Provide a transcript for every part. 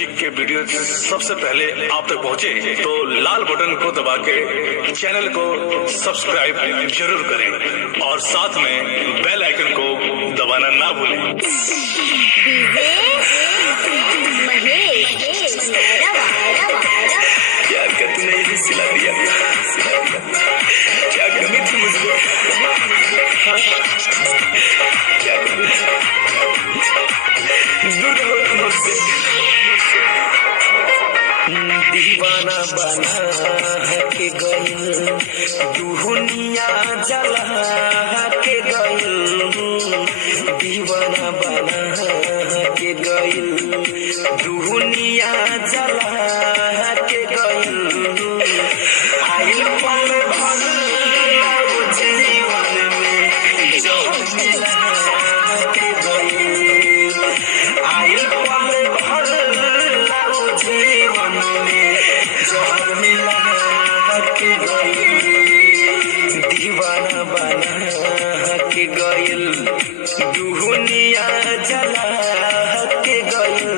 Music के video सबसे पहले आप तक पहुंचे तो लाल बटन को दबा के चैनल को सब्सक्राइब जरूर करें और साथ में बेल आइकन को दबाना ना भूलें। क्या कर तूने ये सिला दिया, क्या कमी थी मुझको, क्या कमी थी, दूर हो तुम मुझसे। दीवाना बना के गइल दुनिया जला के गइल, दीवाना बना के गइल दुनिया जला के गइल। आइल पल भर जीवन में जो मिला के गइल, आइल पल भर जीवन में जो मिला के गइल, दीवाना बना के गइल दुनिया जला के गइल।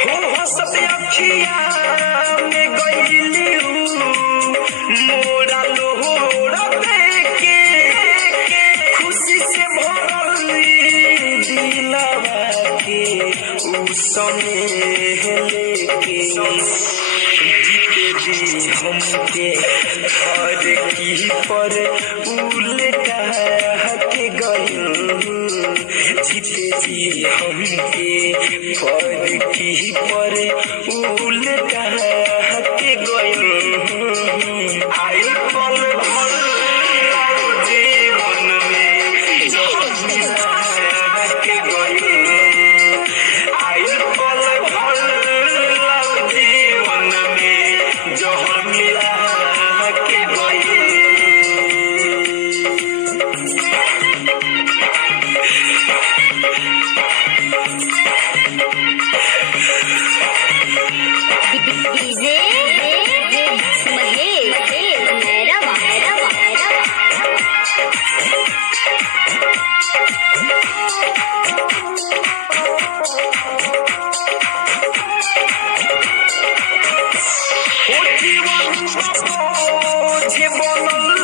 हो सत्या में गइलियू मोरा लोहरा देके, खुशी से भरल दिलवा के उ सनेह लेके, जीते दी हमके हर की पर उल्टा के गइल, जीते दी हमके हर की पर उल्टा के गइल। आइल पल भर जीवन में जो मिला के गइल, आइल पल भर जीवन में जो मिला के गइल। जीवन बोझ बनल